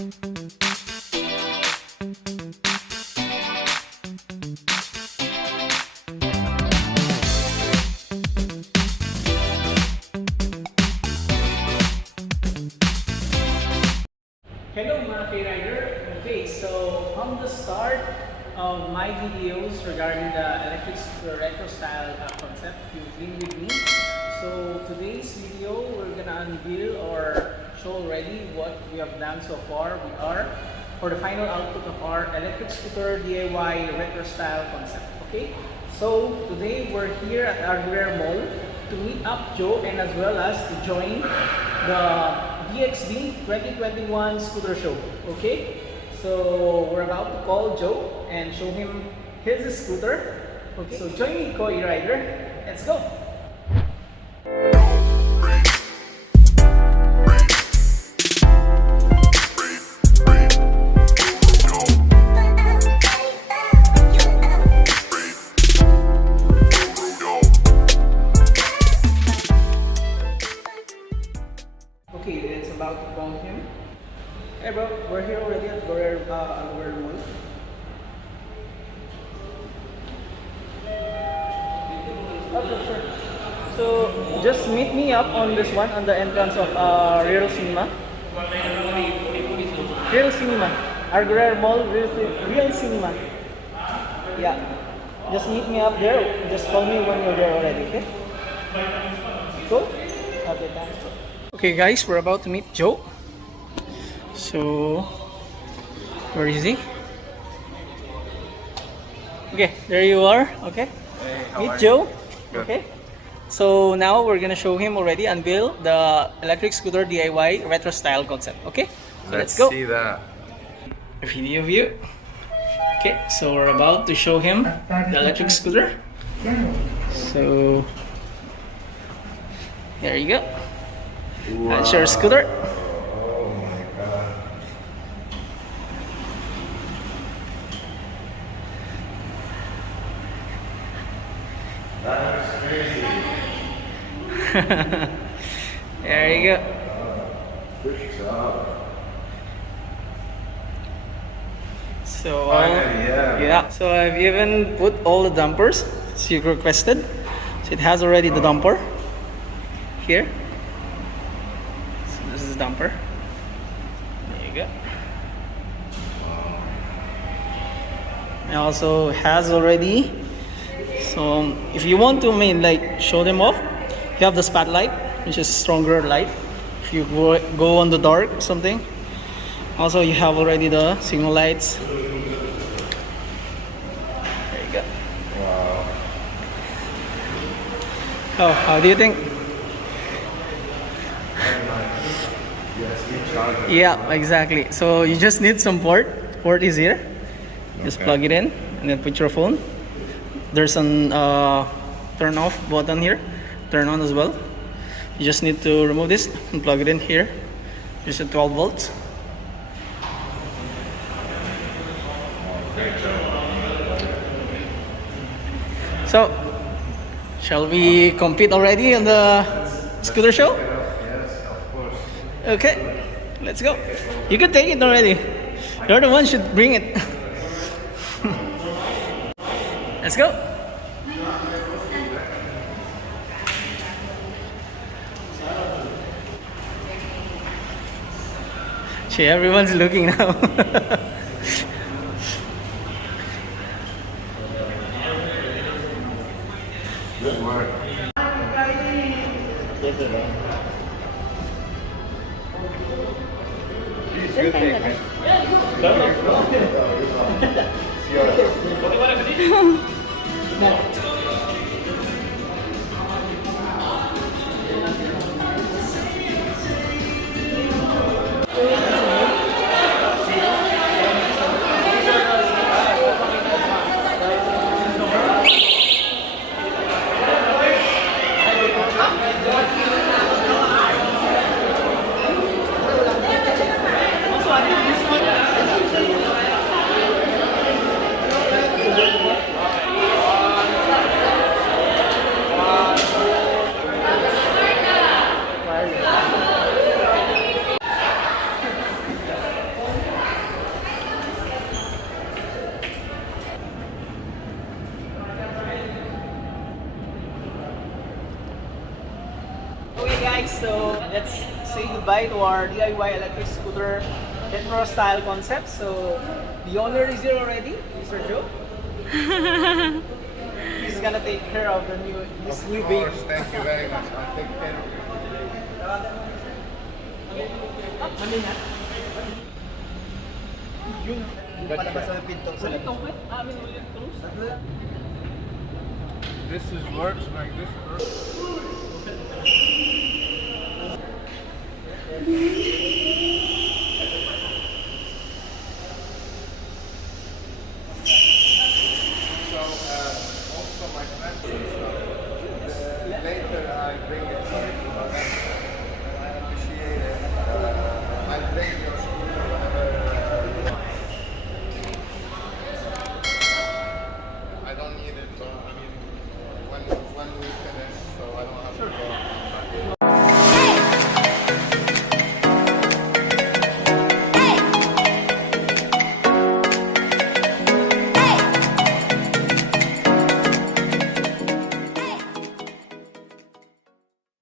Hello mga K-Rider! Okay, so from the start of my videos regarding the electric scooter retro style concept, you've been with me. So today's video, we're gonna unveil or show already what we have done so far. We are for the final output of our electric scooter DIY retro style concept. Okay, so today we're here at our Rare Mall to meet up Joe and as well as to join the DXD 2021 scooter show. Okay, so we're about to call Joe and show him his scooter. Okay, so join me, Co-Erider. Let's go. Okay, it's about to call him. Hey bro, we're here already at Unveiling Mall. Okay, sure. So just meet me up on this one on the entrance of Real Cinema. Real Cinema. Rare Mall, Real Cinema. Yeah. Just meet me up there. Just call me when you're there already, okay? Cool? Okay, thanks. Okay guys, we're about to meet Joe. So, where is he? Okay, there you are. Okay, Hey, meet Joe. Good. Okay, so now we're gonna show him already unveil the electric scooter DIY retro style concept. Okay, so let's go. see that. A video view. Okay, so we're about to show him the electric scooter. So, there you go. That's your scooter. Oh my god. That is crazy. There you go. Good job. So Finally, yeah. So I've even put all the dampers as you requested. So it has already the damper here. So this is the damper. There you go. It also has already. So if you want to like show them off, you have the spotlight, which is stronger light. If you go on the dark or something. Also you have already the signal lights. There you go. Wow. Oh, how do you think? USB charger. Yeah, exactly. So you just need some port. Port is here. Just Okay. plug it in and then put your phone. There's an turn off button here. Turn on as well. You just need to remove this and plug it in here. There's a 12 volts. Great job. So, shall we compete already on the scooter show? Yes, of course. Okay, let's go. You can take it already. You're the one should bring it. Let's go. Gee, everyone's looking now. Good work. let's say goodbye to our DIY electric scooter retro style concept. So the owner is here already, Mr. Joe. He's gonna take care of this new baby. Of course, thank you very much. I'll take care of you. Mali na. Yun. Palabas sa pinto sa Ulit labas. ulit. Amin ulit cruise. This is works like this. So, also my friends and stuff. Later I bring it to you. I appreciate it. I'll bring your scooter whenever. I don't need it. I